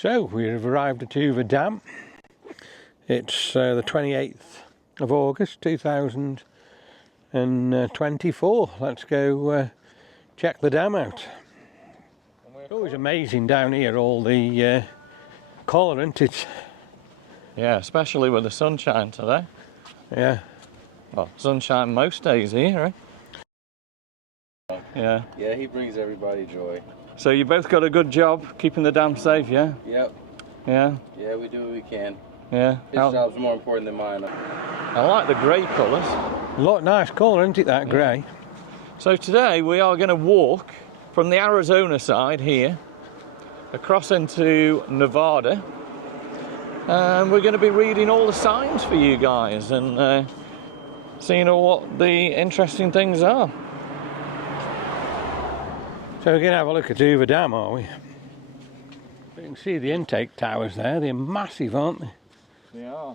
So we have arrived at Hoover Dam. It's the 28th of August 2024. Let's go check the dam out. It's always amazing down here, all the colour, isn't it? Yeah, especially with the sunshine today. Yeah. Well, sunshine most days here, eh? Yeah. Yeah, he brings everybody joy. So you both got a good job keeping the dam safe, yeah? Yep. Yeah? Yeah, we do what we can. Yeah. His job's more important than mine. I like the grey colours. Lot nice colour, isn't it, that grey? So today we are going to walk from the Arizona side here across into Nevada, and we're going to be reading all the signs for you guys and seeing what the interesting things are. So we're going to have a look at Hoover Dam, are we? You can see the intake towers there. They're massive, aren't they? They are.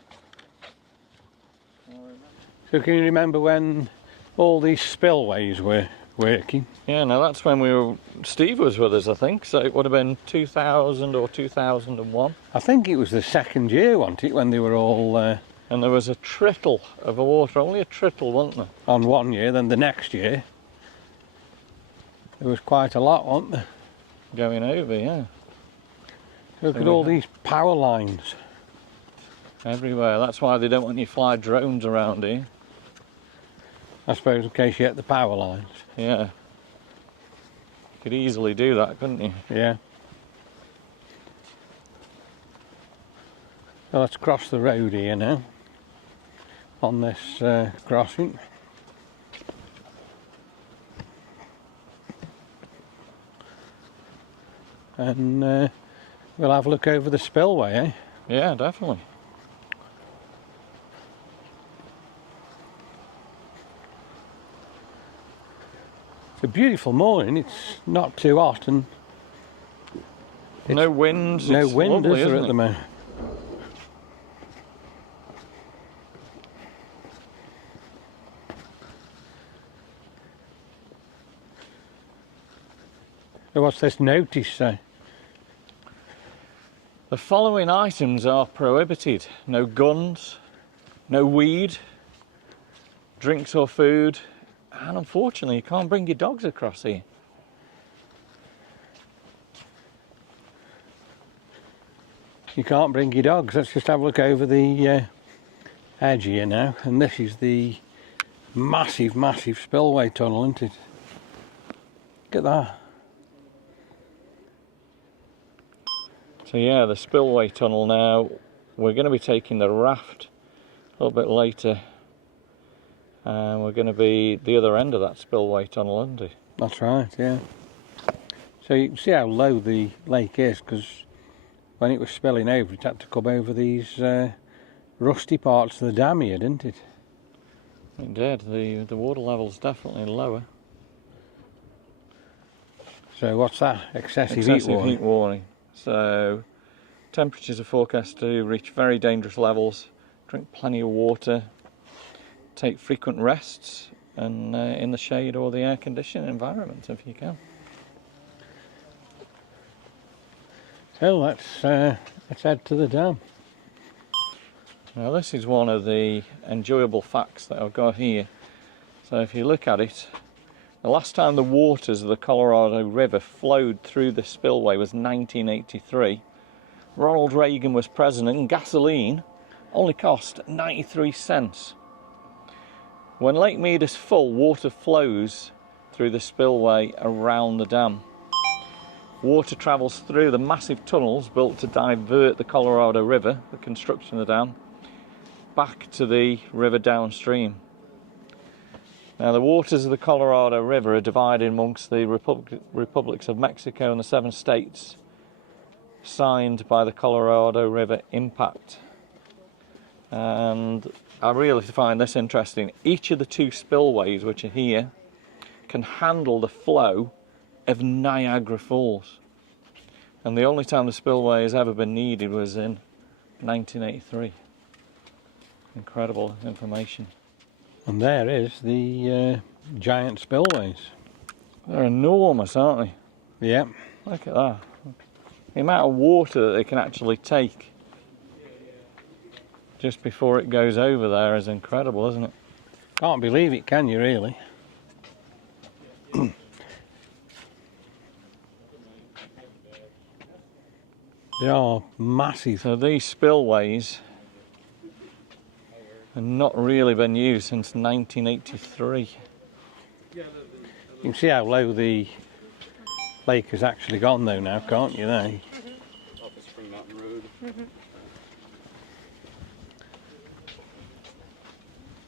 So can you remember when all these spillways were working? Yeah, no, that's when Steve was with us, I think. So it would have been 2000 or 2001. I think it was the second year, wasn't it, when they were all... And there was a trittle of water, only a trittle, wasn't there? On one year, then the next year there was quite a lot, wasn't there? Going over, yeah. Look at all these power lines. Everywhere. That's why they don't want you to fly drones around here. I suppose in case you hit the power lines. Yeah. You could easily do that, couldn't you? Yeah. So let's cross the road here now on this crossing. And we'll have a look over the spillway, eh? Yeah, definitely. It's a beautiful morning. It's not too hot and no winds. No it's wind, lovely, is there, at the moment? So what's this notice say? The following items are prohibited. No guns, no weed, drinks or food, and unfortunately you can't bring your dogs across here. You can't bring your dogs. Let's just have a look over the edge here now. And this is the massive, massive spillway tunnel, isn't it? Look at that. So yeah, the spillway tunnel now. We're going to be taking the raft a little bit later. And we're going to be the other end of that spillway tunnel, aren't we? That's right, yeah. So you can see how low the lake is, because when it was spilling over, it had to come over these rusty parts of the dam here, didn't it? It did. The water level's definitely lower. So what's that? Excessive heat warning. So temperatures are forecast to reach very dangerous levels. Drink plenty of water. Take frequent rests, and in the shade or the air conditioned environment if you can. So let's head to the dam. Now this is one of the enjoyable facts that I've got here. So if you look at it, the last time the waters of the Colorado River flowed through the spillway was 1983. Ronald Reagan was president and gasoline only cost 93 cents. When Lake Mead is full, water flows through the spillway around the dam. Water travels through the massive tunnels built to divert the Colorado River, the construction of the dam, back to the river downstream. Now the waters of the Colorado River are divided amongst the republics of Mexico and the 7 states signed by the Colorado River Impact. And I really find this interesting. Each of the 2 spillways which are here can handle the flow of Niagara Falls. And the only time the spillway has ever been needed was in 1983. Incredible information. And there is the giant spillways. They're enormous, aren't they? Yeah. Look at that. The amount of water that they can actually take just before it goes over there is incredible, isn't it? Can't believe it, can you really? They are massive. So these spillways have not really been used since 1983. You can see how low the lake has actually gone though now, can't you there? Off of Spring Mountain Road.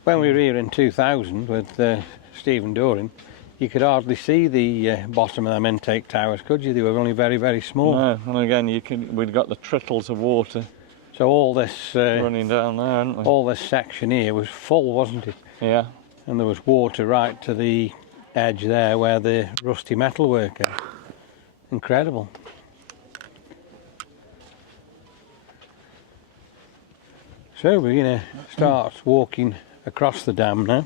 When we were here in 2000 with Stephen Doran, you could hardly see the bottom of them intake towers, could you? They were only very, very small. No, and again, we'd got the trickles of water So all this running down there, hadn't we? all this section here was full, wasn't it? Yeah. And there was water right to the edge there where the rusty metalwork is. Incredible. So we're going to start walking across the dam now.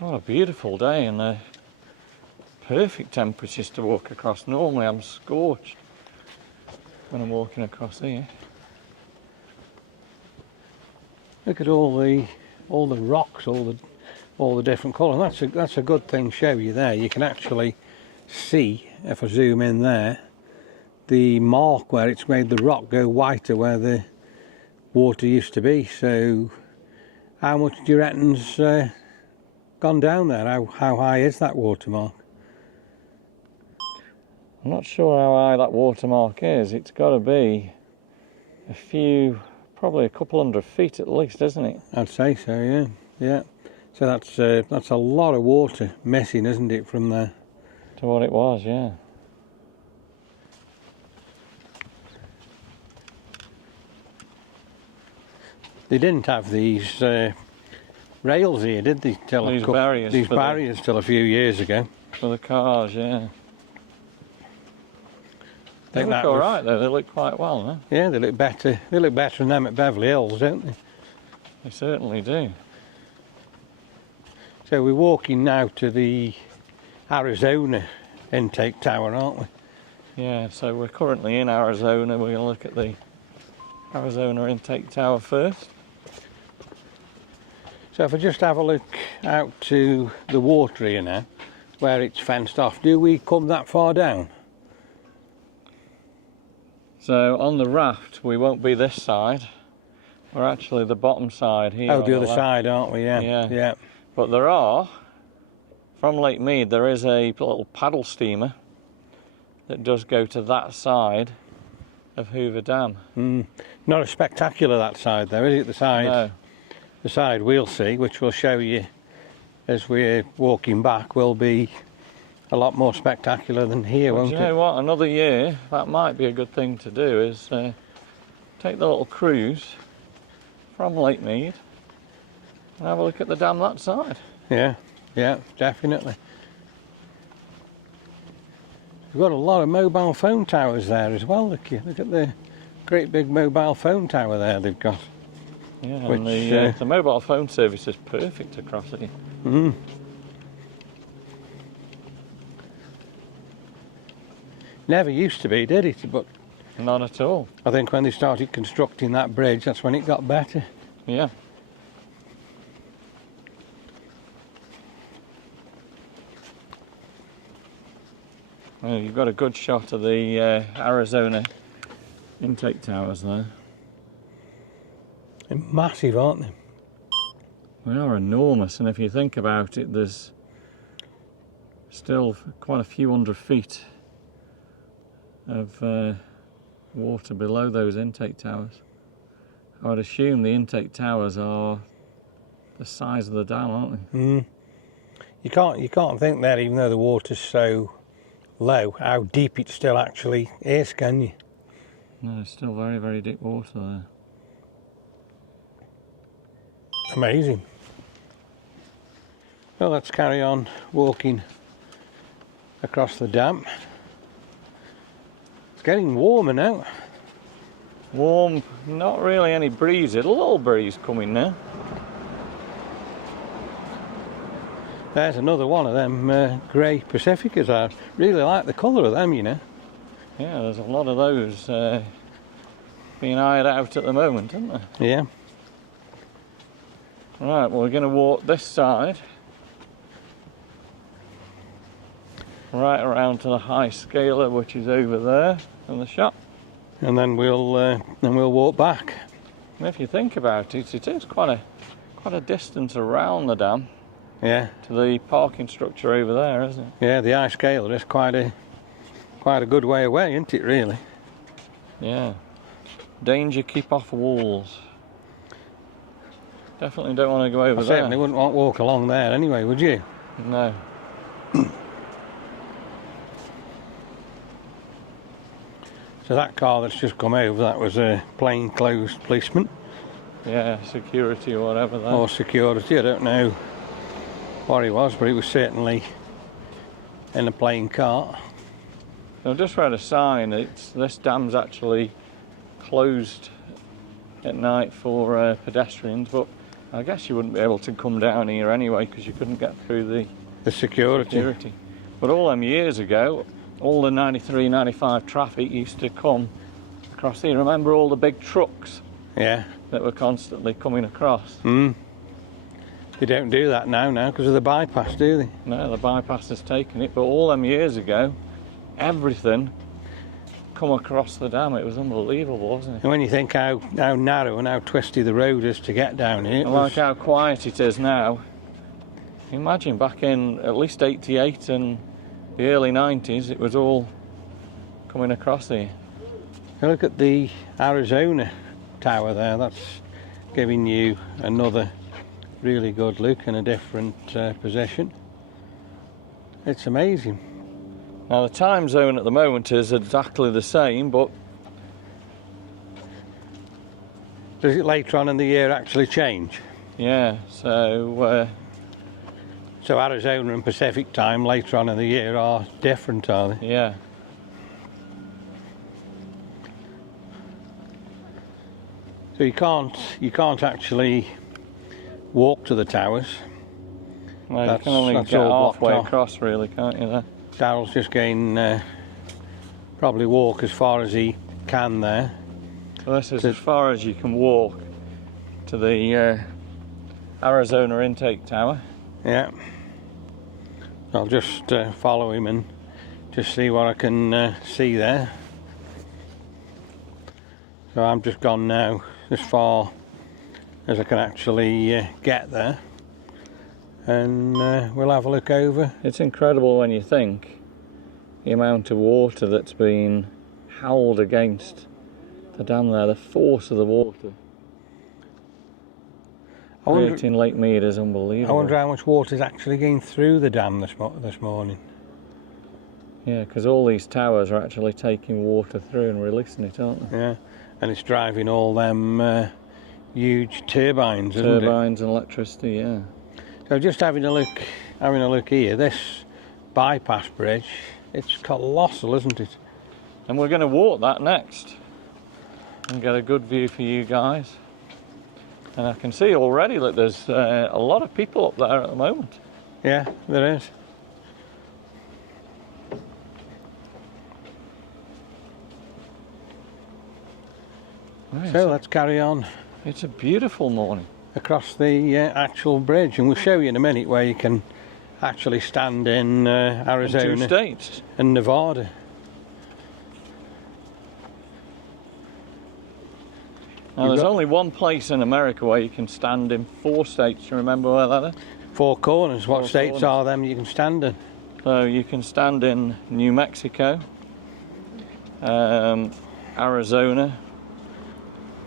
What a beautiful day, and perfect temperatures to walk across. Normally I'm scorched when I'm walking across here. Look at all the rocks, all the different colours. That's a good thing to show you there. You can actually see, if I zoom in there, the mark where it's made the rock go whiter where the water used to be. So how much do you reckon's gone down there? How high is that watermark? I'm not sure how high that watermark is. It's got to be a few, probably a couple 100 feet at least, isn't it? I'd say so, yeah. Yeah. So that's a lot of water missing, isn't it, from there? To what it was, yeah. They didn't have these rails here, did they? These barriers. These barriers till a few years ago. For the cars, yeah. They Think look that all was- right though. They look quite well, huh? Yeah, they look better. They look better than them at Beverly Hills, don't they? They certainly do. So we're walking now to the Arizona intake tower, aren't we? Yeah, so we're currently in Arizona. We're going to look at the Arizona intake tower first. So if I just have a look out to the water here now, where it's fenced off, do we come that far down? So on the raft, we won't be this side. We're actually the bottom side here. Oh, on the other left. side, aren't we? Yeah. Yeah. Yeah. But there are, from Lake Mead, there is a little paddle steamer that does go to that side of Hoover Dam. Not as spectacular that side though, is it? No. The side we'll see, which we'll show you as we're walking back, will be a lot more spectacular than here, But won't you it? know what? Another year, that might be a good thing to do, is take the little cruise from Lake Mead and have a look at the dam that side. Yeah, yeah, definitely. We've got a lot of mobile phone towers there as well. Look at the great big mobile phone tower there they've got. Yeah, Which, and the mobile phone service is perfect across here. Never used to be, did it? But Not at all. I think when they started constructing that bridge, that's when it got better. Yeah. Well, you've got a good shot of the Arizona intake towers there. They're massive, aren't they? They are enormous, and if you think about it, there's still quite a few 100 feet of water below those intake towers. I would assume the intake towers are the size of the dam, aren't they? You can't think that even though the water's so low, how deep it still actually is, can you? No, it's still very, very deep water there. Amazing. Well, let's carry on walking across the dam. It's getting warmer now. Warm, not really any breeze, a little breeze coming now. There's another one of them grey Pacificas. I really like the colour of them, you know. Yeah, there's a lot of those being hired out at the moment, isn't there? Yeah. Right, well, we're going to walk this side. Right around to the high scaler, which is over there in the shop. And then we'll walk back. And if you think about it, it is quite a distance around the dam Yeah. to the parking structure over there, isn't it? Yeah, the high scaler is quite a good way away, isn't it, really? Yeah. Danger, keep off walls. Definitely don't want to go over I there. certainly wouldn't want to walk along there anyway, would you? No. So that car that's just come over, that was a plainclothes policeman. Yeah, security or whatever that. Or security, I don't know what he was, but he was certainly in a plain cart. I've just read a sign. This dam's actually closed at night for pedestrians, but I guess you wouldn't be able to come down here anyway because you couldn't get through The security. But all them years ago, all the 93, 95 traffic used to come across here. Remember all the big trucks Yeah. that were constantly coming across? They don't do that now because of the bypass, do they? No, the bypass has taken it, but all them years ago, everything come across the dam. It was unbelievable, wasn't it? And when you think how narrow and how twisty the road is to get down here, And like how quiet it is now. Imagine back in at least 88 and the early 90s, it was all coming across here. look at the Arizona tower there. That's giving you another really good look in a different position. It's amazing. Now the time zone at the moment is exactly the same, but Does it later on in the year actually change? yeah, so So Arizona and Pacific time later on in the year are different, are they? yeah. So you can't actually walk to the towers. Well, you That's- can only that's get all blocked halfway off. across really, can't you there? Daryl's just going probably walk as far as he can there. So this is as far as you can walk to the Arizona intake tower. Yeah. I'll just follow him and just see what I can see there. So I'm just gone now as far as I can actually get there, and we'll have a look over. It's incredible when you think the amount of water that's been howled against the dam there, the force of the water. I wonder, Creating Lake Mead is I unbelievable. wonder how much water is actually going through the dam this morning. Yeah, because all these towers are actually taking water through and releasing it, aren't they? Yeah, and it's driving all them huge turbines, isn't it? Turbines and electricity, yeah. So just having a look here, this bypass bridge, it's colossal, isn't it? And we're going to walk that next and get a good view for you guys. And I can see already that there's a lot of people up there at the moment. Yeah, there is. Right, So let's carry on it's a beautiful morning. across the actual bridge, and we'll show you in a minute where you can actually stand in In 2 Arizona states. and Nevada. Now, there's only one place in America where you can stand in 4 states. Do you remember where that is? Four corners. What Four states corners. are them you can stand in? So you can stand in New Mexico, Arizona,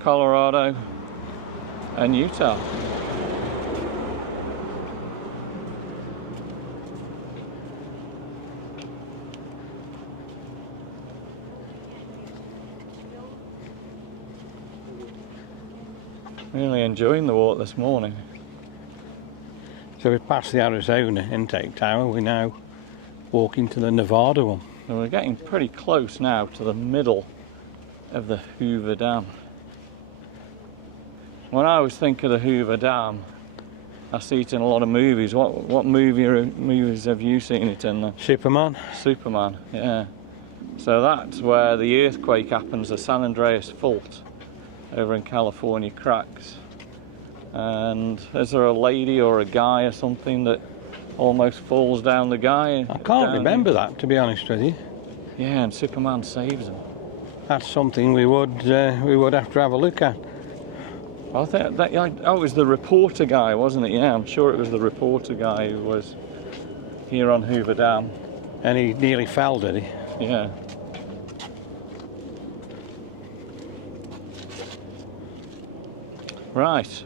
Colorado, and Utah. Really enjoying the walk this morning. So we've passed the Arizona intake tower. We're now walking to the Nevada one. And we're getting pretty close now to the middle of the Hoover Dam. When I always think of the Hoover Dam, I see it in a lot of movies. What movies have you seen it in? Superman. Superman, yeah. So that's where the earthquake happens, the San Andreas Fault over in California cracks. And is there a lady or a guy or something that almost falls down the guy? I can't remember that, to be honest with you. Yeah, and Superman saves him. That's something we would have to have a look at. I think that it was the reporter guy, wasn't it? Yeah, I'm sure it was the reporter guy who was here on Hoover Dam. And he nearly fell, did he? Yeah. Right.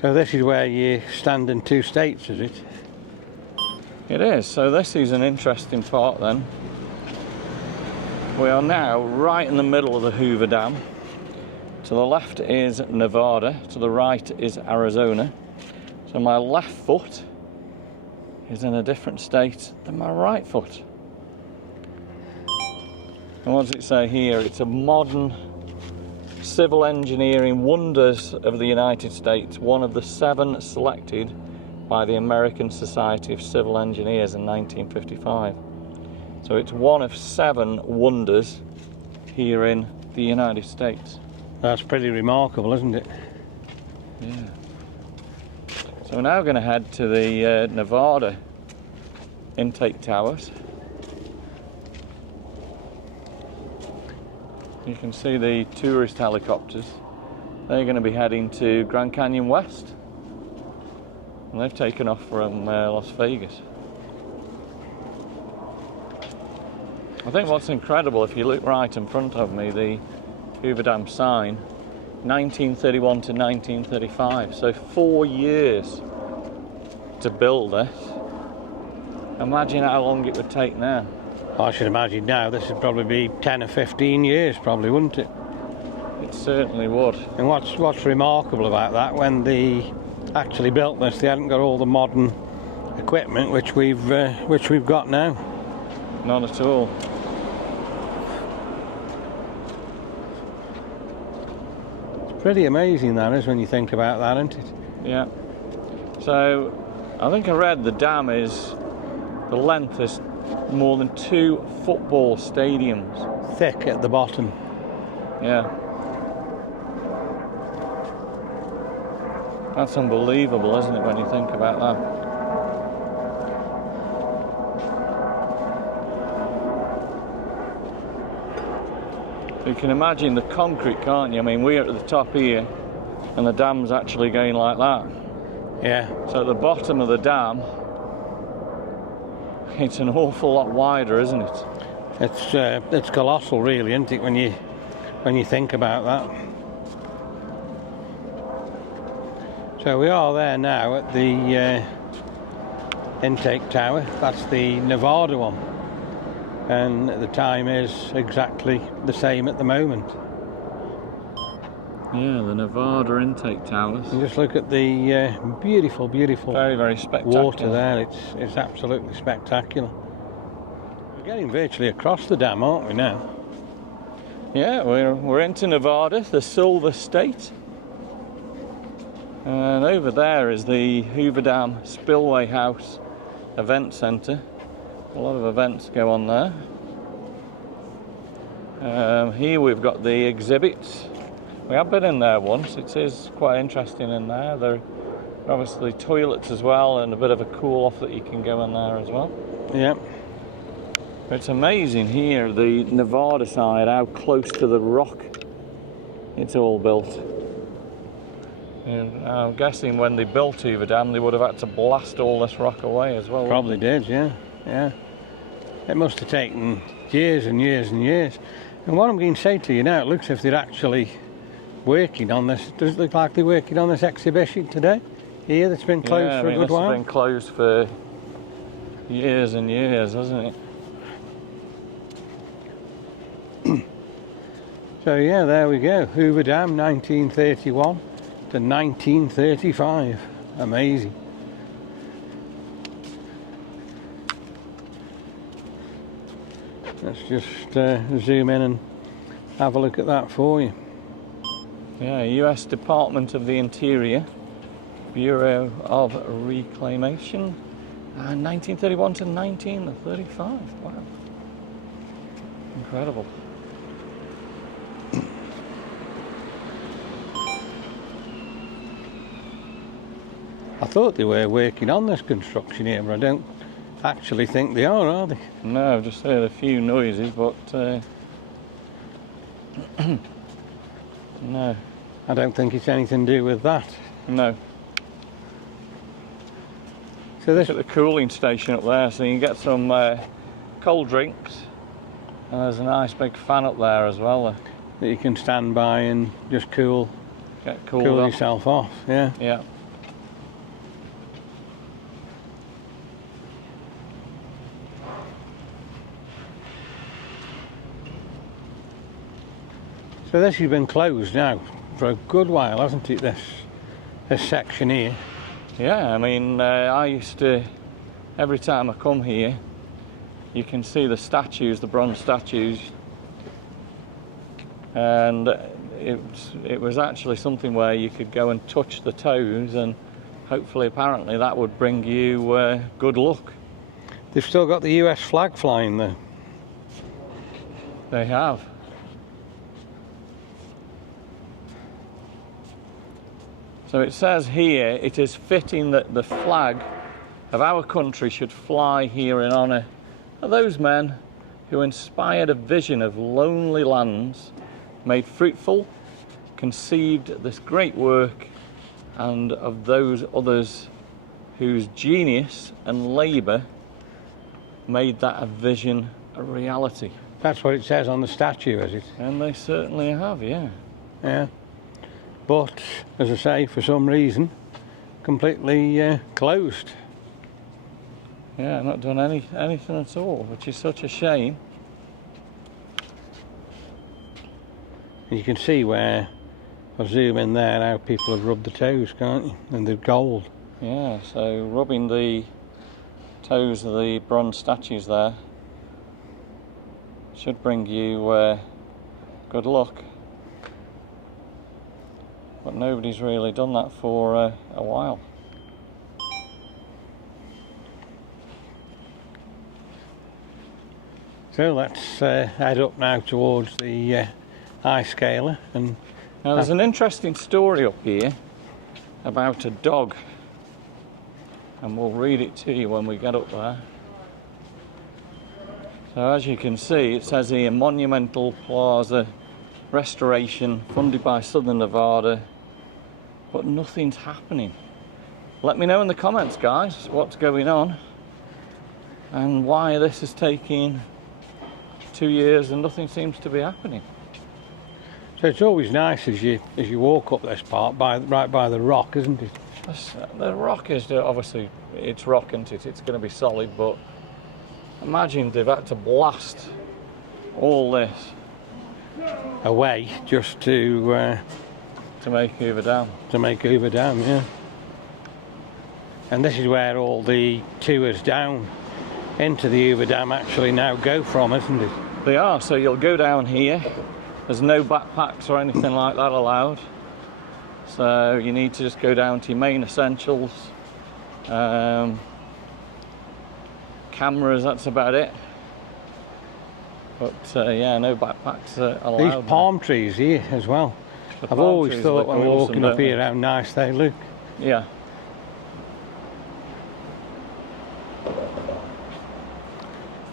So this is where you stand in two states, is it? It is. So this is an interesting part then. We are now right in the middle of the Hoover Dam. To the left is Nevada, to the right is Arizona. So my left foot is in a different state than my right foot. And what does it say here? It's a modern civil engineering wonders of the United States, one of the 7 selected by the American Society of Civil Engineers in 1955. So it's one of 7 wonders here in the United States. That's pretty remarkable, isn't it? Yeah. So we're now going to head to the Nevada intake towers. You can see the tourist helicopters. They're going to be heading to Grand Canyon West. And they've taken off from Las Vegas. I think what's incredible, if you look right in front of me, the Hoover Dam sign, 1931 to 1935. So 4 years to build this. Imagine how long it would take now. I should imagine now this would probably be 10 or 15 years, probably, wouldn't it? It certainly would. And what's remarkable about that, when they actually built this, they hadn't got all the modern equipment which we've got now. Not at all. It's pretty amazing, that is, when you think about that, isn't it? Yeah. So I think I read the dam is, the length is more than 2 football stadiums. Thick at the bottom. Yeah. That's unbelievable, isn't it, when you think about that? You can imagine the concrete, can't you? I mean, we're at the top here, and the dam's actually going like that. Yeah. So at the bottom of the dam, it's an awful lot wider, isn't it? It's colossal, really, isn't it, when you think about that. So we are there now at the intake tower. That's the Nevada one, and the time is exactly the same at the moment. Yeah, the Nevada intake towers. And just look at the beautiful, Very, very spectacular water there. It's absolutely spectacular. We're getting virtually across the dam, aren't we now? Yeah, we're into Nevada, the Silver State. And over there is the Hoover Dam Spillway House Event Centre. A lot of events go on there. Here we've got the exhibits. We have been in there once. It is quite interesting in there. There are obviously toilets as well, and a bit of a cool off that you can go in there as well. Yeah. It's amazing here, the Nevada side, how close to the rock it's all built. And I'm guessing when they built Hoover Dam, they would have had to blast all this rock away as well. Probably did, yeah. Yeah. It must have taken years and years and years. And what I'm going to say to you now, it looks as if they're actually working on this. Does it look like they're working on this exhibition today? Here, that's been closed for a good while. It's been closed for years and years, hasn't it? So yeah, there we go. Hoover Dam, 1931 to 1935. Amazing. Let's just zoom in and have a look at that for you. Yeah, US Department of the Interior, Bureau of Reclamation 1931 to 1935. Wow. Incredible. I thought they were working on this construction here, but I don't actually think they are they? No, I've just heard a few noises, but no. I don't think it's anything to do with that. No. So this, Look at the cooling station up there, so you can get some cold drinks. And there's a nice big fan up there as well. that you can stand by and just cool Get cooled cool off. yourself off, yeah. Yeah. So this has been closed now for a good while, hasn't it, this section here? Yeah, I mean, I used to, every time I come here, you can see the statues, the bronze statues, and it was actually something where you could go and touch the toes, and hopefully, apparently, that would bring you good luck. They've still got the US flag flying there. They have. So it says here, it is fitting that the flag of our country should fly here in honour of those men who inspired a vision of lonely lands, made fruitful, conceived this great work, and of those others whose genius and labour made that a vision a reality. That's what it says on the statue, is it? And they certainly have, yeah. Yeah. But, as I say, for some reason, completely closed. Yeah, not done anything at all, which is such a shame. And you can see where, if I zoom in there, how people have rubbed the toes, can't you? And the gold. Yeah, so rubbing the toes of the bronze statues there should bring you good luck. But nobody's really done that for a while. So let's head up now towards the ice scaler. And Now there's an interesting story up here about a dog, and we'll read it to you when we get up there. So as you can see, it says here, Monumental Plaza restoration funded by Southern Nevada, but nothing's happening. Let me know in the comments, guys, what's going on and why this is taking 2 years and nothing seems to be happening. so it's always nice as you walk up this part, right by the rock, isn't it? The rock is obviously, it's rock, isn't it? It's going to be solid, but imagine they've had to blast all this Away just to make Hoover Dam. Hoover Dam, yeah. And this is where all the tours down into the Hoover Dam actually now go from, isn't it? They are, so you'll go down here. There's no backpacks or anything like that allowed. So you need to just go down to your main essentials. Cameras, that's about it. But yeah, no backpacks allowed. These palm trees here as well. The I've palm always trees thought look when we're awesome, walking up don't they? here how nice they look. Yeah.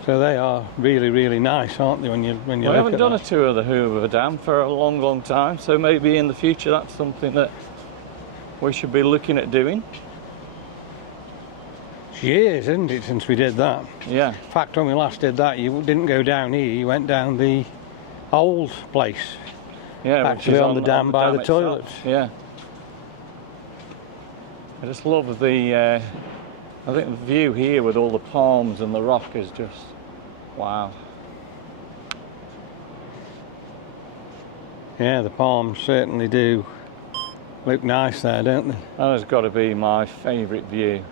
So they are really, really nice, aren't they, when you We look haven't at done a them? tour of the Hoover Dam for a long, long time, so maybe in the future that's something that we should be looking at doing. It's years, isn't it, since we did that? Yeah, In fact, when we last did that, you didn't go down here, you went down the old place. yeah. which Actually is on the dam by the itself. toilets. Yeah. I just love the. I think the view here with all the palms and the rock is just wow. Yeah, the palms certainly do look nice there, don't they? That has got to be my favourite view.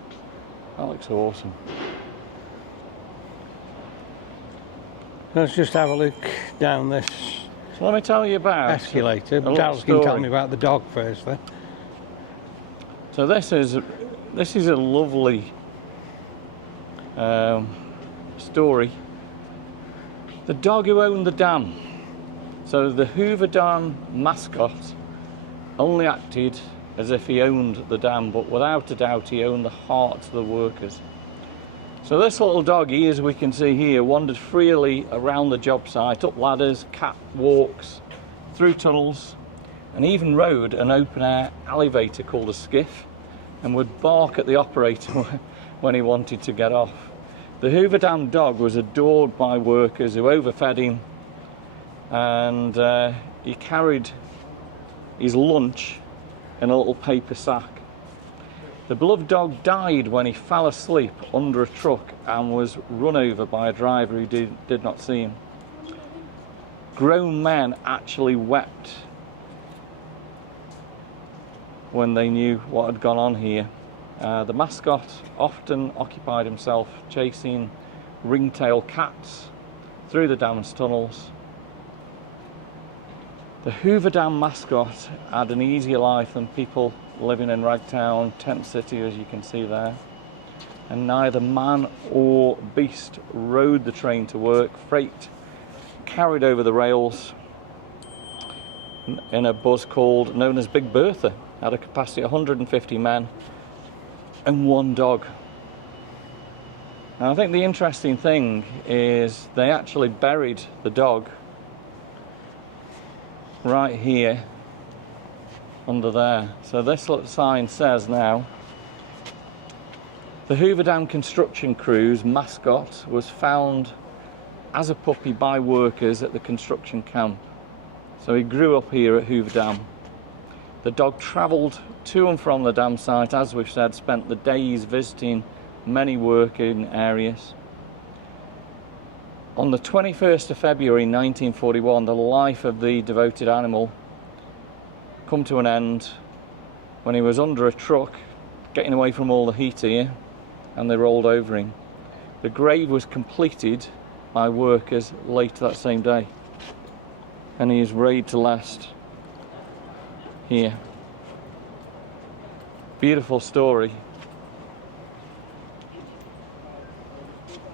That looks awesome. Let's just have a look down this So let me tell you about escalator. a little Charles can tell story. me about the dog first then. So this is a lovely story. The dog who owned the dam. So the Hoover Dam mascot only acted as if he owned the dam, but without a doubt he owned the hearts of the workers. So this little doggy, as we can see here, wandered freely around the job site, up ladders, catwalks, through tunnels, and even rode an open-air elevator called a skiff, and would bark at the operator when he wanted to get off. The Hoover Dam dog was adored by workers who overfed him, and he carried his lunch in a little paper sack. The beloved dog died when he fell asleep under a truck and was run over by a driver who did not see him. Grown men actually wept when they knew what had gone on here. The mascot often occupied himself chasing ringtail cats through the dam's tunnels. The Hoover Dam mascot had an easier life than people living in Ragtown, Tent City, as you can see there. And neither man or beast rode the train to work. Freight carried over the rails in a bus known as Big Bertha. Had a capacity of 150 men and one dog. Now, I think the interesting thing is they actually buried the dog right here under there. So this little sign says now, the Hoover Dam construction crew's mascot was found as a puppy by workers at the construction camp. So he grew up here at Hoover Dam. The dog travelled to and from the dam site, as we've said, spent the days visiting many working areas. On the 21st of February 1941, the life of the devoted animal come to an end when he was under a truck, getting away from all the heat here, and they rolled over him. The grave was completed by workers later that same day, and he is laid to rest here. Beautiful story.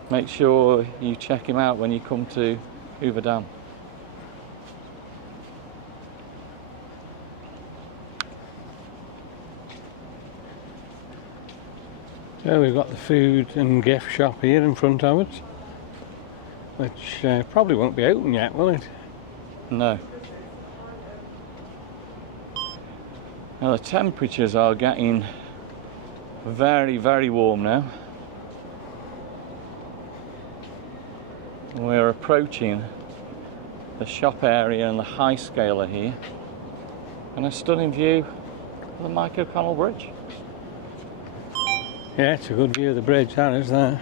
Make sure you check him out when you come to Hoover Dam. So we've got the food and gift shop here in front of us, which probably won't be open yet, will it? No. Now the temperatures are getting very, very warm now. We're approaching the shop area and the high scaler here, and a stunning view of the Mike O'Connell Bridge. Yeah, it's a good view of the bridge, that is there.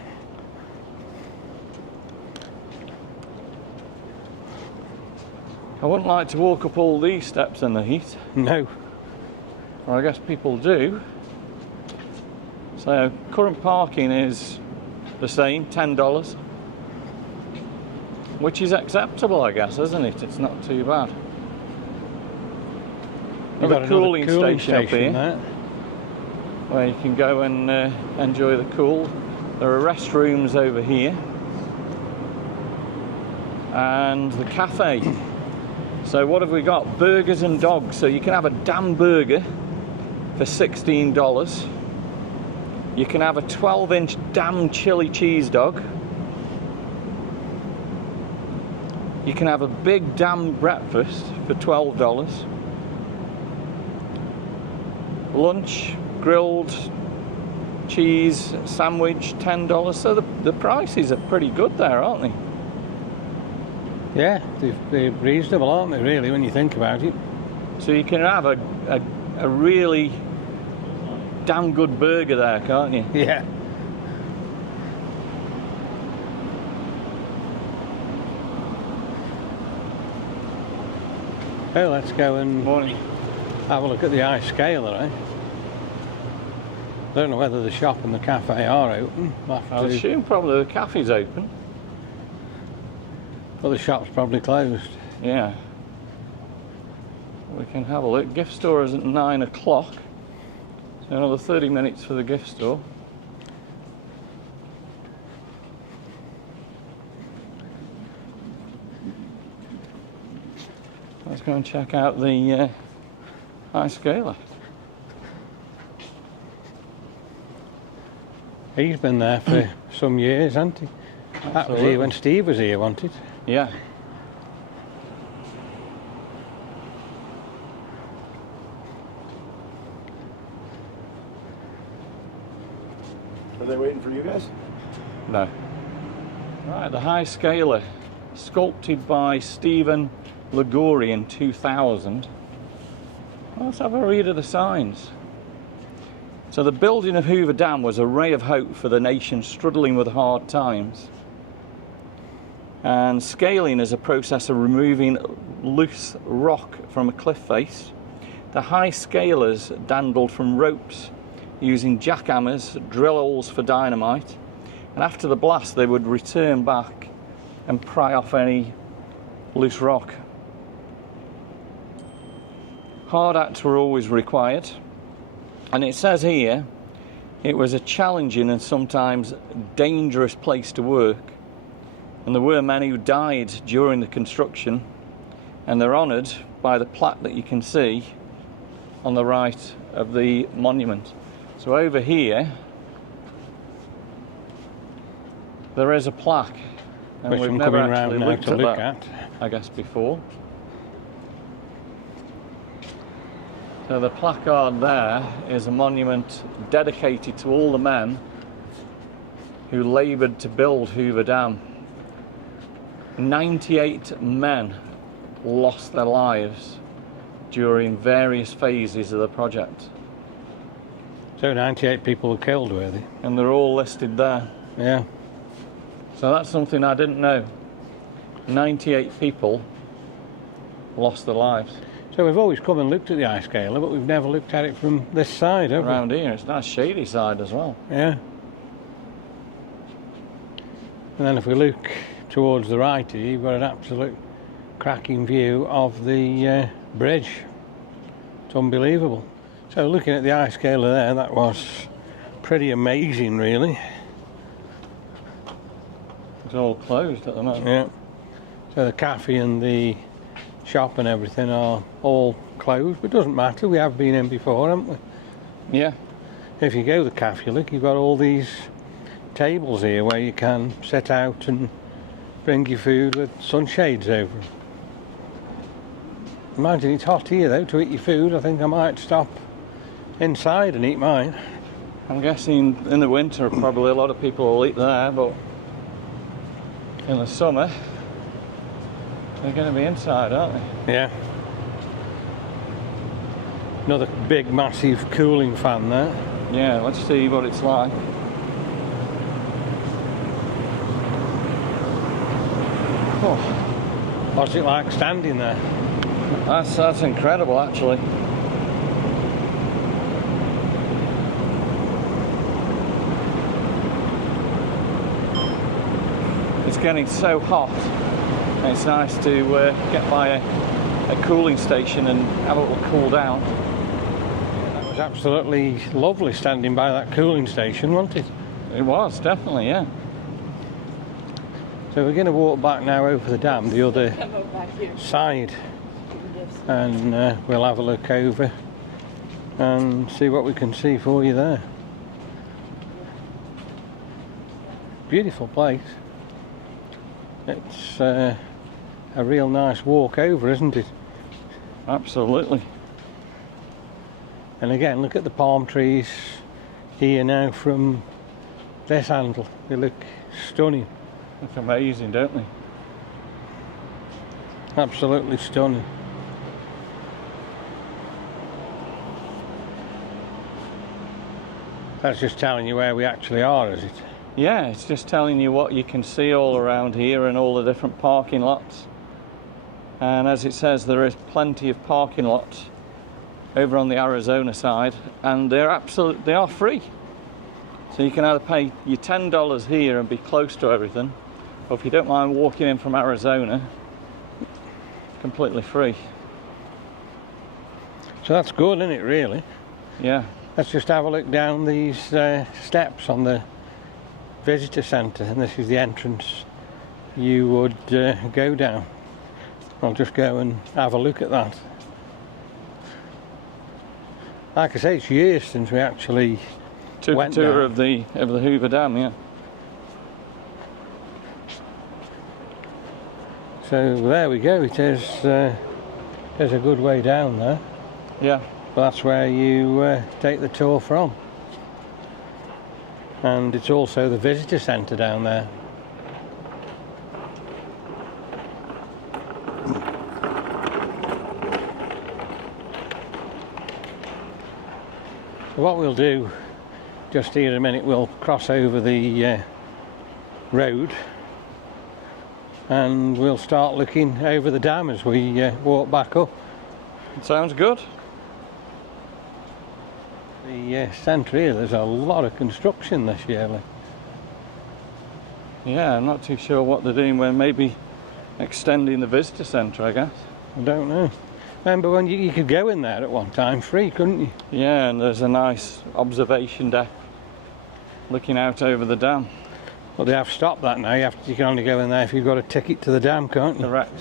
I wouldn't like to walk up all these steps in the heat. No. Or I guess people do. So current parking is the same, $10. Which is acceptable, I guess, isn't it? It's not too bad. Another cooling station up here, there, where you can go and enjoy the cool. There are restrooms over here, and the cafe. So what have we got? Burgers and dogs. So you can have a dam burger for $16. You can have a 12-inch dam chili cheese dog. You can have a big dam breakfast for $12. Lunch, grilled cheese sandwich, $10. So the prices are pretty good there, aren't they? yeah, they're reasonable, aren't they, really, when you think about it? So you can have a really damn good burger there, can't you? Yeah. Oh, let's go and Morning. have a look at the ice scaler, eh? Don't know whether the shop and the cafe are open. We'll have I would to- assume probably the cafe's open. But the shop's probably closed. Yeah. We can have a look. Gift store is at 9 o'clock. So another 30 minutes for the gift store. Let's go and check out the ice scaler. He's been there for some years, hasn't he? That was here when Steve was here, wasn't it? Yeah. Are they waiting for you guys? No. Right, the high scaler, sculpted by Stephen Liguri in 2000. Let's have a read of the signs. So the building of Hoover Dam was a ray of hope for the nation struggling with hard times. And scaling is a process of removing loose rock from a cliff face. The high scalers dandled from ropes using jackhammers, drill holes for dynamite, and after the blast they would return back and pry off any loose rock. Hard acts were always required, and it says here it was a challenging and sometimes dangerous place to work, and there were many who died during the construction, and they're honoured by the plaque that you can see on the right of the monument. So over here there is a plaque, and Which we've I'm never coming actually round now looked to at look that, at. I guess, before. So the placard there is a monument dedicated to all the men who laboured to build Hoover Dam. 98 men lost their lives during various phases of the project. So 98 people were killed, were they? And they're all listed there. Yeah. So that's something I didn't know. 98 people lost their lives. So we've always come and looked at the ice scaler, but we've never looked at it from this side, have we? Around here, it's a nice shady side as well. Yeah. And then if we look towards the right here, you've got an absolute cracking view of the bridge. It's unbelievable. So looking at the ice scaler there, that was pretty amazing, really. It's all closed at the moment. Yeah. So the cafe and the shop and everything are all closed, but it doesn't matter, we have been in before, haven't we? Yeah. If you go to the cafe, look, you've got all these tables here where you can sit out and bring your food with sunshades over them. Imagine it's hot here though to eat your food. I think I might stop inside and eat mine. I'm guessing in the winter probably a lot of people will eat there, but in the summer they're going to be inside, aren't they? Yeah. Another big massive cooling fan there. Yeah, let's see what it's like. Oh, What's it like standing there? that's incredible actually. It's getting so hot. It's nice to get by a cooling station and have a little cool down. That was absolutely lovely standing by that cooling station, wasn't it? It was, definitely, yeah. So we're going to walk back now over the dam, the other side, and we'll have a look over and see what we can see for you there. Beautiful place. It's a real nice walk over, isn't it? Absolutely. And again, look at the palm trees here now from this handle. They look stunning. Look amazing, don't they? Absolutely stunning. That's just telling you where we actually are, is it? Yeah, it's just telling you what you can see all around here and all the different parking lots. And as it says, there is plenty of parking lots over on the Arizona side, and they are free. So you can either pay your $10 here and be close to everything, or if you don't mind walking in from Arizona, completely free. So that's good, isn't it, really? Yeah. Let's just have a look down these steps on the visitor centre, and this is the entrance you would go down. I'll just go and have a look at that. Like I say, it's years since we actually Took went a tour down. of the Hoover Dam, yeah. So there we go. It is. There's a good way down there. Yeah. But that's where you take the tour from. And it's also the visitor centre down there. So what we'll do, just here in a minute, we'll cross over the road and we'll start looking over the dam as we walk back up. Sounds good. The centre here, there's a lot of construction this year. Like. Yeah, I'm not too sure what they're doing. We're maybe extending the visitor centre, I guess. I don't know. Remember when you could go in there at one time free, couldn't you? Yeah, and there's a nice observation deck looking out over the dam. Well, they have stopped that now. You can only go in there if you've got a ticket to the dam, can't you? Correct.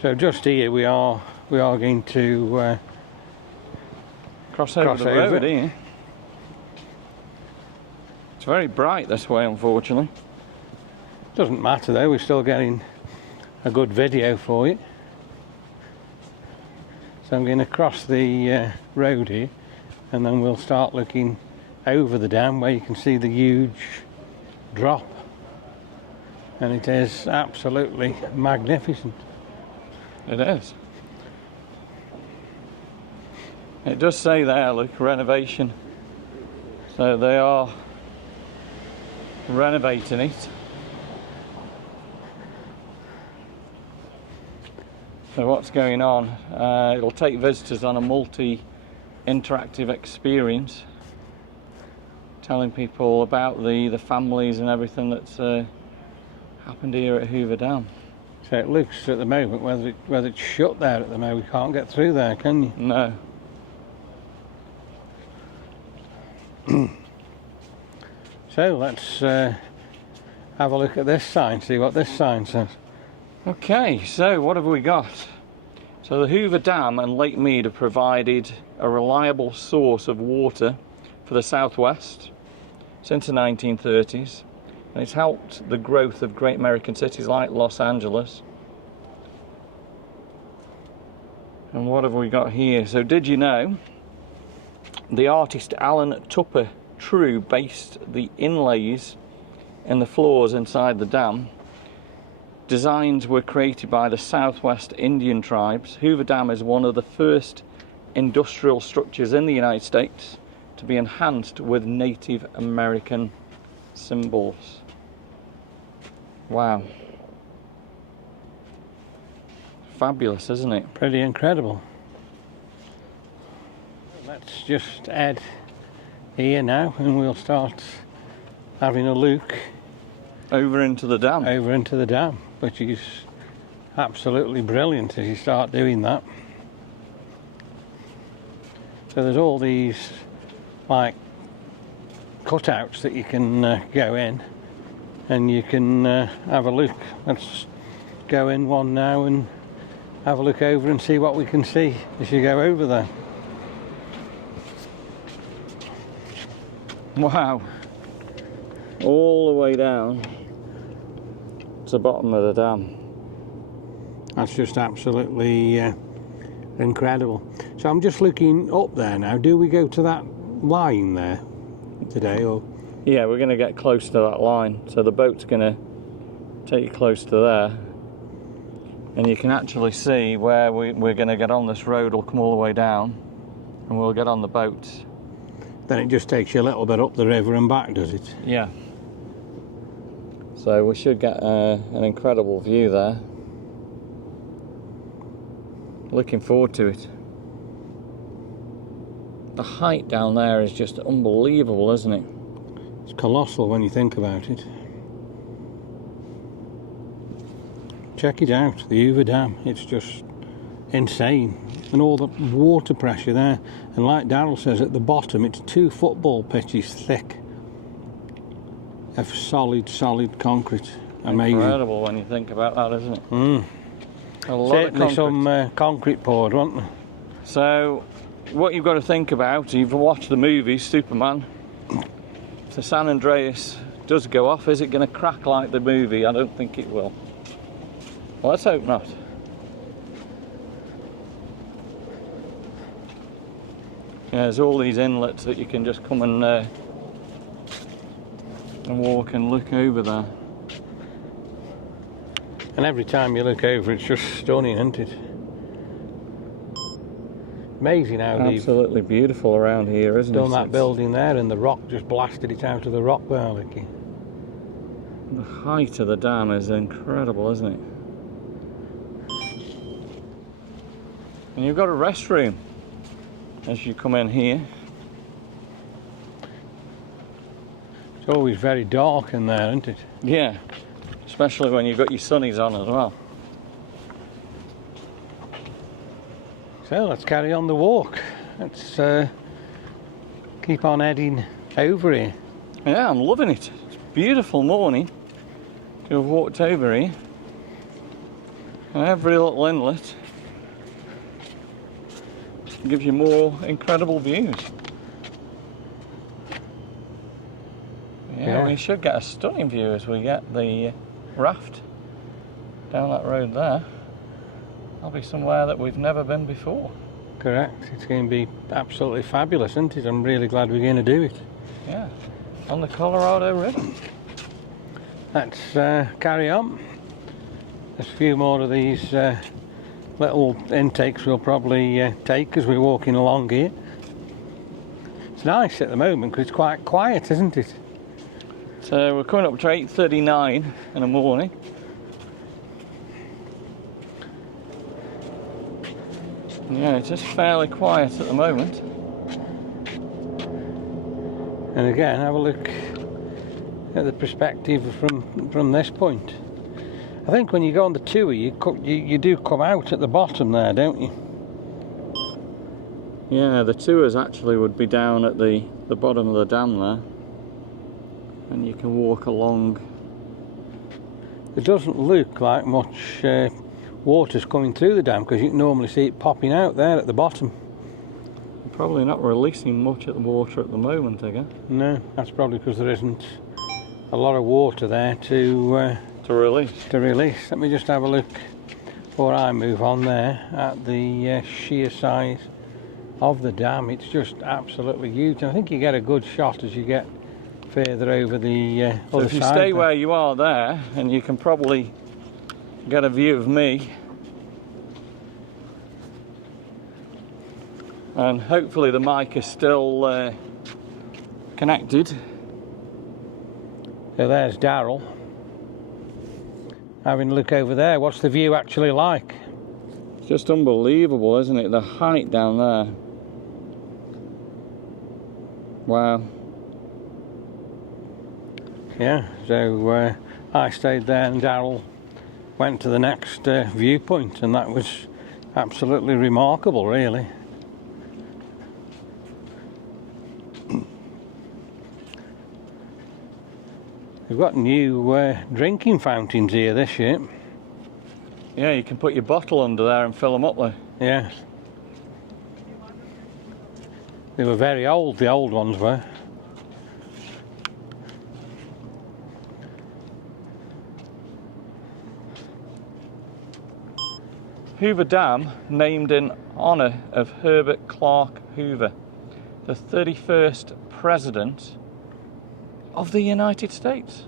So just here we are going to Cross over the over. road here. It's very bright this way, unfortunately. doesn't matter though, we're still getting a good video for you. So I'm going to cross the road here and then we'll start looking over the dam where you can see the huge drop, and it is absolutely magnificent. It is. It does say there, look, renovation. So they are renovating it. So what's going on? It'll take visitors on a multi-interactive experience, telling people about the families and everything that's happened here at Hoover Dam. So it looks at the moment, whether it's shut there at the moment, we can't get through there, can you? No. So let's have a look at this sign, see what this sign says. Okay, so what have we got? So the Hoover Dam and Lake Mead have provided a reliable source of water for the southwest since the 1930s, and it's helped the growth of great American cities like Los Angeles. And what have we got here? So did you know the artist Alan Tupper True based the inlays in the floors inside the dam? Designs were created by the Southwest Indian tribes. Hoover Dam is one of the first industrial structures in the United States to be enhanced with Native American symbols. Wow. Fabulous, isn't it? Pretty incredible. Let's just head here now and we'll start having a look Over into the dam. over into the dam, which is absolutely brilliant as you start doing that. So there's all these like cutouts that you can go in and you can have a look. Let's go in one now and have a look over and see what we can see as you go over there. Wow. All the way down to the bottom of the dam. That's just absolutely incredible. So I'm just looking up there now. Do we go to that line there today, or? Yeah, we're going to get close to that line. So the boat's going to take you close to there. And you can actually see where we're going to get on this road. Will come all the way down and we'll get on the boat. Then it just takes you a little bit up the river and back, does it? Yeah. So we should get an incredible view there. Looking forward to it. The height down there is just unbelievable, isn't it? It's colossal when you think about it. Check it out, the Hoover Dam. It's just insane. And all the water pressure there. And like Darryl says, at the bottom it's 2 football pitches thick of solid concrete. amazing. Incredible when you think about that, isn't it? Mm. A lot Certainly of some concrete poured, wasn't there? So, what you've got to think about, you've watched the movie Superman. If the San Andreas does go off, is it going to crack like the movie? I don't think it will. Well, let's hope not. Yeah, there's all these inlets that you can just come and walk and look over there. And every time you look over, it's just stunning, isn't it? Amazing how they've Absolutely beautiful around here, isn't it? done that building there, and the rock just blasted it out of the rock there, Licky. The height of the dam is incredible, isn't it? And you've got a restroom as you come in here. It's always very dark in there, isn't it? Yeah, especially when you've got your sunnies on as well. So let's carry on the walk. Let's keep on heading over here. Yeah, I'm loving it. It's a beautiful morning to have walked over here. And every little inlet gives you more incredible views. Yeah, we should get a stunning view as we get the raft down that road there. That'll be somewhere that we've never been before. Correct. It's going to be absolutely fabulous, isn't it? I'm really glad we're going to do it. Yeah, on the Colorado River. Let's carry on. There's a few more of these little intakes we'll probably take as we're walking along here. It's nice at the moment because it's quite quiet, isn't it? So we're coming up to 8:39 in the morning. Yeah, it's just fairly quiet at the moment. And again, have a look at the perspective from this point. I think when you go on the tour, you do come out at the bottom there, don't you? Yeah, the tours actually would be down at the bottom of the dam there. And you can walk along. It doesn't look like much water's coming through the dam because you can normally see it popping out there at the bottom. They're probably not releasing much of the water at the moment, I guess. No, that's probably because there isn't a lot of water there to release. Let me just have a look before I move on there at the sheer size of the dam. It's just absolutely huge. I think you get a good shot as you get further over the other side. So if you stay where you are there, and you can probably get a view of me, and hopefully the mic is still connected. So there's Darryl having a look over there. What's the view actually like? It's just unbelievable, isn't it? The height down there. Wow. Yeah, so I stayed there and Darryl went to the next viewpoint, and that was absolutely remarkable, really. We've got new drinking fountains here this year. Yeah, you can put your bottle under there and fill them up there. Yeah. They were very old, the old ones were. Hoover Dam, named in honour of Herbert Clark Hoover, the 31st President of the United States.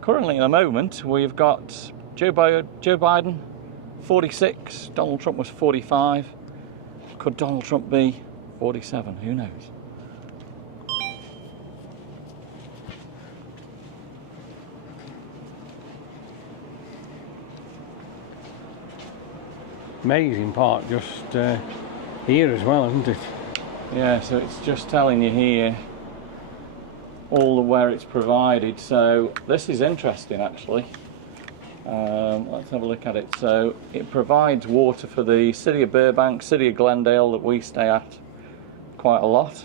Currently, at the moment, we've got Joe Biden, 46, Donald Trump was 45. Could Donald Trump be 47? Who knows? Amazing part just here as well, isn't it? Yeah, so it's just telling you here all the where it's provided. So this is interesting, actually. Let's have a look at it. So it provides water for the city of Burbank, city of Glendale that we stay at quite a lot.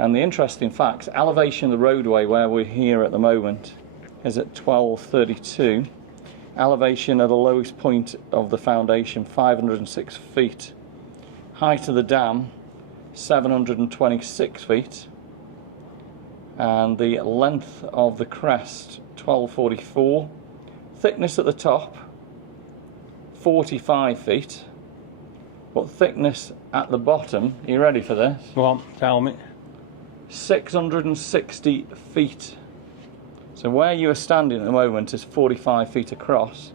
And the interesting facts, elevation of the roadway where we're here at the moment is at 1232. Elevation at the lowest point of the foundation, 506 feet. Height of the dam, 726 feet. And the length of the crest, 1244. Thickness at the top, 45 feet. But thickness at the bottom, are you ready for this? Go on, tell me. 660 feet. So where you are standing at the moment is 45 feet across,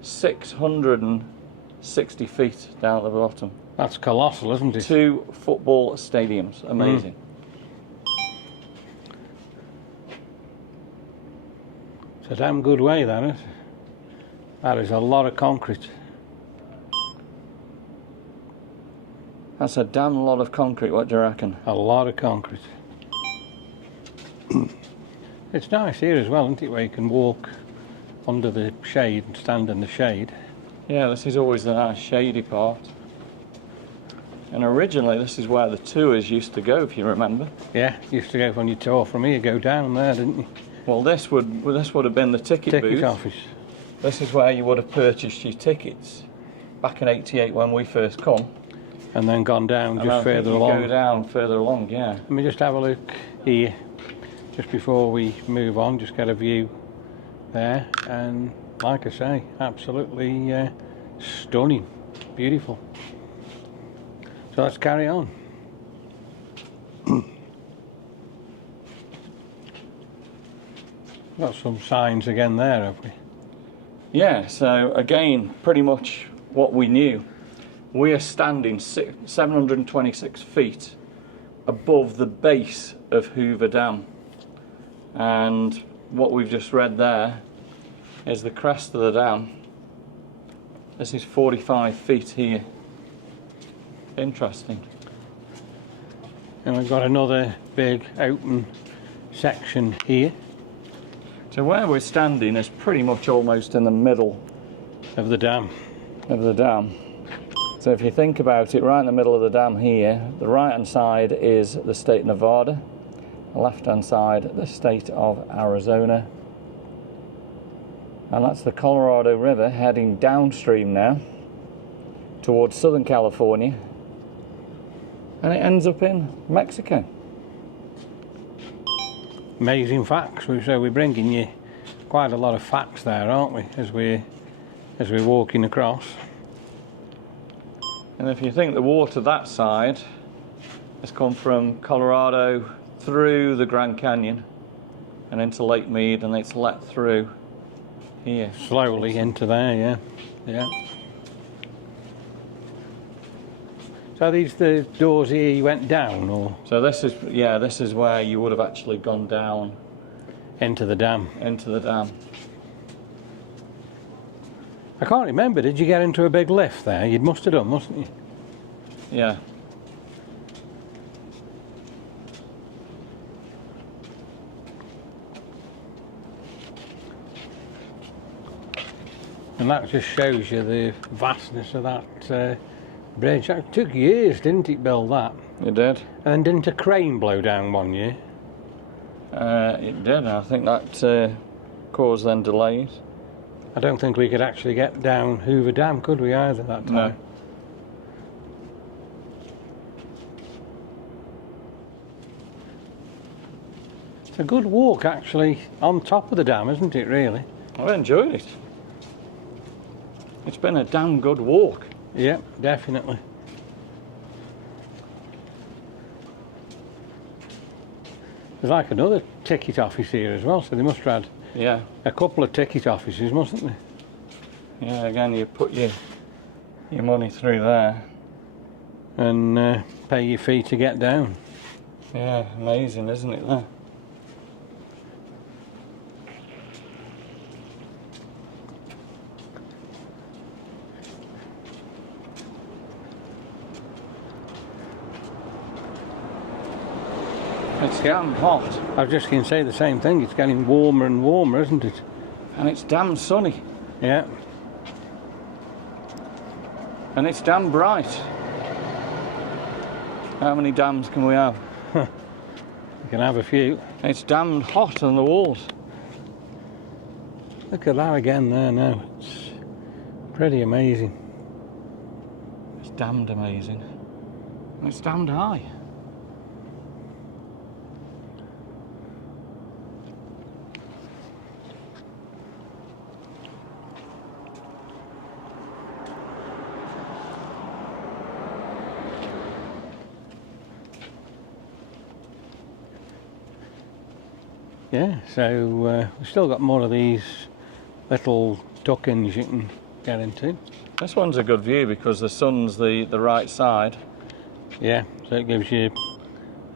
660 feet down at the bottom. That's colossal, isn't it? 2 football stadiums, amazing. It's a damn good way, that is. That is a lot of concrete. That's a damn lot of concrete, what do you reckon? A lot of concrete. It's nice here as well, isn't it, where you can walk under the shade and stand in the shade. Yeah, this is always the nice shady part. And originally this is where the tours used to go, if you remember. Yeah, you used to go on your tour from here, go down there, didn't you? Well, this would have been the ticket booth. Office. This is where you would have purchased your tickets back in '88 when we first come. And then gone down just further along. Go down further along, yeah. Let me just have a look here, just before we move on, just get a view there. And like I say, absolutely stunning, beautiful. So let's carry on. Got some signs again there, have we? Yeah, so again, pretty much what we knew. We are standing 726 feet above the base of Hoover Dam. And what we've just read there is the crest of the dam. This is 45 feet here. Interesting. And we've got another big open section here. So where we're standing is pretty much almost in the middle of the dam. So if you think about it, right in the middle of the dam here, the right hand side is the state of Nevada, the left hand side the state of Arizona. And that's the Colorado River heading downstream now towards Southern California, and it ends up in Mexico. Amazing facts. So we're bringing you quite a lot of facts there, aren't we, as we're walking across. And if you think the water that side has come from Colorado through the Grand Canyon and into Lake Mead, and it's let through here. Slowly into there, yeah. So these the doors here you went down, or? So this is where you would have actually gone down. Into the dam. Into the dam. I can't remember, did you get into a big lift there? You must have done, mustn't you? Yeah. And that just shows you the vastness of that bridge. It took years, didn't it, build that? It did. And then didn't a crane blow down one year? It did. I think that caused then delays. I don't think we could actually get down Hoover Dam, could we, either, that time? No. It's a good walk, actually, on top of the dam, isn't it, really? I enjoyed it. It's been a damn good walk. Yeah, definitely. There's like another ticket office here as well, so they must have had a couple of ticket offices, mustn't they? Yeah, again, you put your money through there. And pay your fee to get down. Yeah, amazing, isn't it, there? It's getting hot. I was just going to say the same thing. It's getting warmer and warmer, isn't it? And it's damn sunny. Yeah. And it's damn bright. How many dams can we have? You can have a few. It's damned hot on the walls. Look at that again there now. It's pretty amazing. It's damned amazing. It's damned high. Yeah, so we've still got more of these little tuck-ins you can get into. This one's a good view because the sun's the right side. Yeah, so it gives you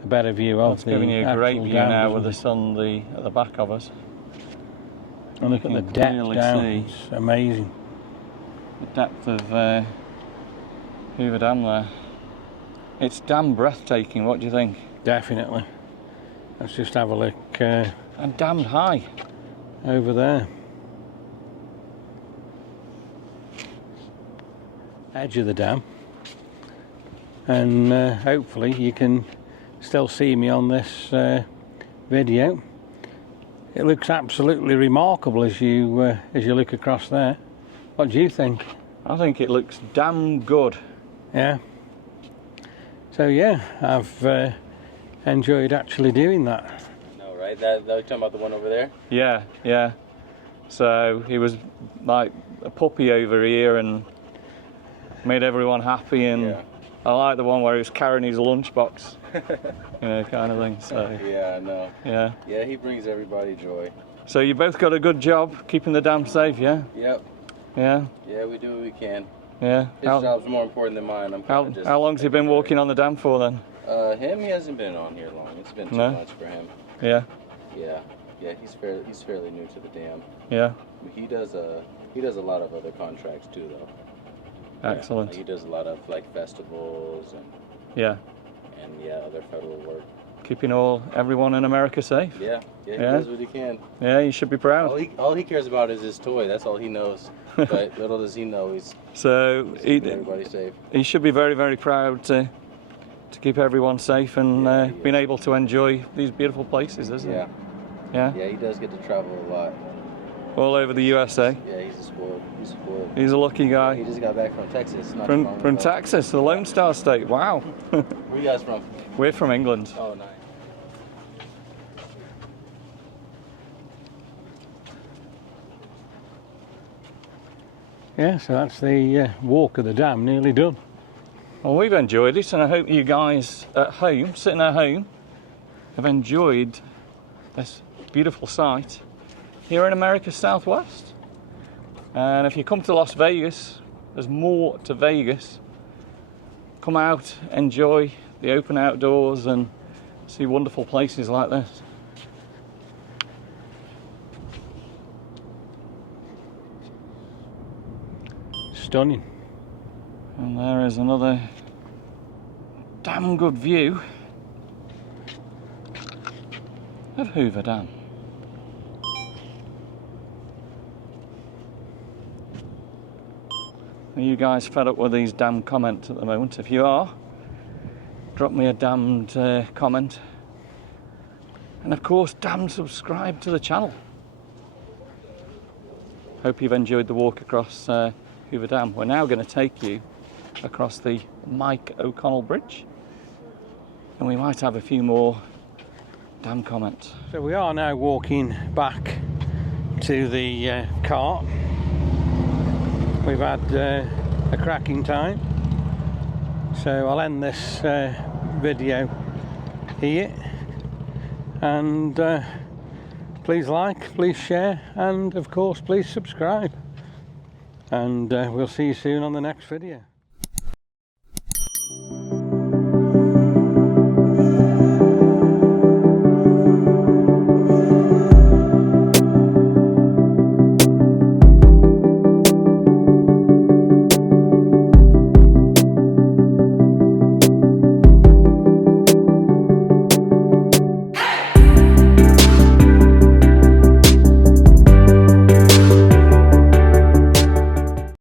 a better view of It's the giving you a great actual view dam, now doesn't with the it? sun at the back of us. And look at You the can depth clearly down, see it's amazing. the depth of Hoover Dam there. It's damn breathtaking, what do you think? Definitely. Let's just have a look And damned high. over there. Edge of the dam. And hopefully you can still see me on this video. It looks absolutely remarkable as you look across there. What do you think? I think it looks damn good. Yeah. So yeah, I've enjoyed actually doing that. No, right? That you're talking about the one over there? Yeah, yeah. So he was like a puppy over here and made everyone happy, and Yeah. I like the one where he was carrying his lunchbox, you know, kind of thing. So Yeah, no. yeah. Yeah, he brings everybody joy. So you both got a good job keeping the dam safe, yeah? Yep. Yeah, Yeah, we do what we can. yeah. His job's more important than mine. I'm How, kinda just how long's he been walking on the dam for then? Him, he hasn't been on here long. It's been 2 No? months for him. Yeah, Yeah. Yeah, he's fairly new to the dam. yeah. He does a lot of other contracts too, though. Excellent. Like, he does a lot of like festivals and Yeah, other federal work. keeping everyone in America safe. Yeah, he Yeah? does what he can. Yeah, you should be proud. All he cares about is his toy. That's all he knows. But little does he know he's So keeping everybody safe. he should be very, very proud to keep everyone safe and Yeah, he being is. able to enjoy these beautiful places, isn't Yeah, it? Yeah, yeah, he does get to travel a lot. all over the USA. Yeah, he's spoiled. He's a lucky He guy. just got back from Texas. Not too long From ago. Texas, the Lone Star State. Wow. Where you guys from? We're from England. Oh, nice. Yeah, so that's the walk of the dam nearly done. Well, we've enjoyed it, and I hope you guys at home, sitting at home, have enjoyed this beautiful site here in America's Southwest. And if you come to Las Vegas, there's more to Vegas. Come out, enjoy the open outdoors, and see wonderful places like this. Stunning. And there is another damn good view of Hoover Dam. Are you guys fed up with these damn comments at the moment? If you are, drop me a damned comment. And of course, damn subscribe to the channel. Hope you've enjoyed the walk across Hoover Dam. We're now going to take you across the Mike O'Connell Bridge, and we might have a few more dam comments. So we are now walking back to the cart. We've had a cracking time, so I'll end this video here, and please like, please share, and of course please subscribe, and we'll see you soon on the next video.